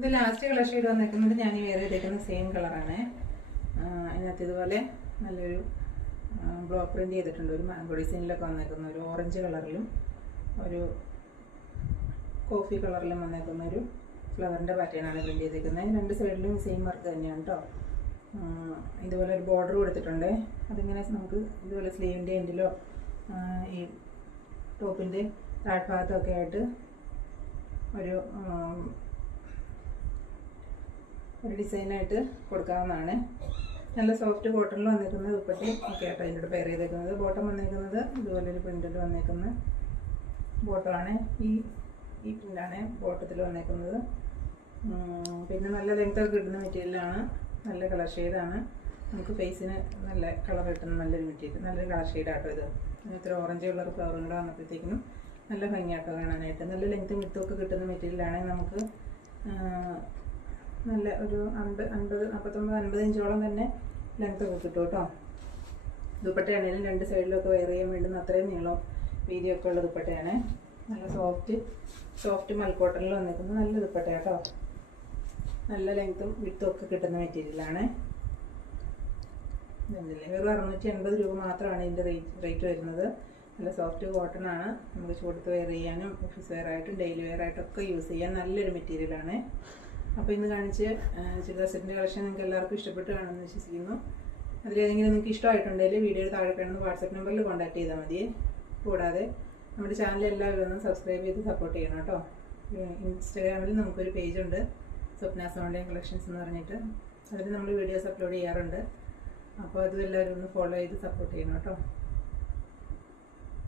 ഇത് last colour shade വന്നിരിക്കുന്നത് ഞാൻ വേറെ ചെയ്തേക്കുന്ന സെയിം കളറാണ്. അതിനകത്ത് ഇതുപോലെ നല്ലൊരു ബ്ലോക്ക് പ്രിന്റ് ചെയ്തിട്ടുണ്ട്. ഒരു മാംഗോ ഡിസൈനിലൊക്കെ വന്നേക്കുന്ന ഒരു ഓറഞ്ച് കളറിലും ഒരു കോഫി കളറിലും വന്നേക്കുന്ന ഒരു ഫ്ലവറിൻ്റെ പാറ്റേണാണ് പ്രിന്റ് ചെയ്തിരിക്കുന്നത്. രണ്ട് സൈഡിലും സെയിം വർക്ക് തന്നെയാണ് കേട്ടോ. ഇതുപോലെ ഒരു ബോർഡർ കൊടുത്തിട്ടുണ്ട്. അതിങ്ങനെ നമുക്ക് ഇതുപോലെ സ്ലീവിൻ്റെ എൻഡിലോ ഈ ടോപ്പിൻ്റെ താഴ്ഭാഗത്തൊക്കെ ആയിട്ട് ഒരു ഡിസൈനായിട്ട് കൊടുക്കാവുന്നതാണ്. നല്ല സോഫ്റ്റ് കോട്ടണിൽ വന്നിരിക്കുന്ന ദുപ്പട്ടി ഒക്കെ ആയിട്ട് അതിൻ്റെ പെയർ ചെയ്തേക്കുന്നത്. ബോട്ടം വന്നിരിക്കുന്നത് ഇതുപോലൊരു പ്രിൻ്റിൽ വന്നിരിക്കുന്ന ബോട്ടമാണ്. ഈ പ്രിൻ്റാണ് ബോട്ടത്തിൽ വന്നിരിക്കുന്നത്. പിന്നെ നല്ല ലെങ്ത്തൊക്കെ കിട്ടുന്ന മെറ്റീരിയലാണ്. നല്ല കളർ ഷെയ്ഡാണ്. നമുക്ക് ഫേസിന് നല്ല കളർ കിട്ടുന്ന നല്ലൊരു മെറ്റീരിയൽ, നല്ലൊരു കളർ ഷെയ്ഡാട്ടോ ഇത്. ഇത്ര ഓറഞ്ച് കളർ ഫ്ലവറും കൂടെ വന്നപ്പോഴത്തേക്കും നല്ല ഭംഗിയാട്ടോ കാണാനായിട്ട്. നല്ല ലെങ്ത്തും വിട്ടുമൊക്കെ കിട്ടുന്ന മെറ്റീരിയലാണ്. നമുക്ക് നല്ല ഒരു 49-50 ഇഞ്ചോളം തന്നെ ലെങ്ത്തൊക്കെ കിട്ടും കേട്ടോ. ദുപ്പട്ടയാണെങ്കിലും രണ്ട് സൈഡിലൊക്കെ വെയർ ചെയ്യാൻ വേണ്ടുന്ന അത്രയും നീളം വീതിയൊക്കെ ഉള്ള ദുപ്പട്ടയാണ്. നല്ല സോഫ്റ്റ് മൽക്കോട്ടണിൽ വന്നിരിക്കുന്നത് നല്ല ദുപ്പട്ടയാട്ടോ. നല്ല ലെങ്ത്തും വിട്ടും ഒക്കെ കിട്ടുന്ന മെറ്റീരിയലാണ്. വെറും 680 രൂപ മാത്രമാണ് ഇതിൻ്റെ റേറ്റ് വരുന്നത്. നല്ല സോഫ്റ്റ് കോട്ടൺ ആണ്. നമുക്ക് ചൂടത്ത് വെയർ ചെയ്യാനും ഓഫീസ് വെയർ ആയിട്ടും ഡെയിലി വെയർ ആയിട്ടൊക്കെ യൂസ് ചെയ്യാൻ നല്ലൊരു മെറ്റീരിയലാണ്. അപ്പോൾ ഇന്ന് കാണിച്ച് ചുരിദാർ സെറ്റിൻ്റെ കളക്ഷൻ നിങ്ങൾക്ക് എല്ലാവർക്കും ഇഷ്ടപ്പെട്ട് കാണുമെന്ന് വിശ്വസിക്കുന്നു. അതിലേതെങ്കിലും നിങ്ങൾക്ക് ഇഷ്ടമായിട്ടുണ്ടെങ്കിൽ വീഡിയോയുടെ താഴെ കാണുന്ന വാട്സപ്പ് നമ്പറിൽ കോൺടാക്ട് ചെയ്താൽ മതി. കൂടാതെ നമ്മുടെ ചാനൽ എല്ലാവരും ഒന്ന് സബ്സ്ക്രൈബ് ചെയ്ത് സപ്പോർട്ട് ചെയ്യണം കേട്ടോ. ഇൻസ്റ്റാഗ്രാമിൽ നമുക്കൊരു പേജുണ്ട്, സ്വപ്നാസ് ഓൺലൈൻ കളക്ഷൻസ് എന്ന് പറഞ്ഞിട്ട്. അതിൽ നമ്മൾ വീഡിയോസ് അപ്ലോഡ് ചെയ്യാറുണ്ട്. അപ്പോൾ അതും എല്ലാവരും ഒന്ന് ഫോളോ ചെയ്ത് സപ്പോർട്ട് ചെയ്യണം കേട്ടോ.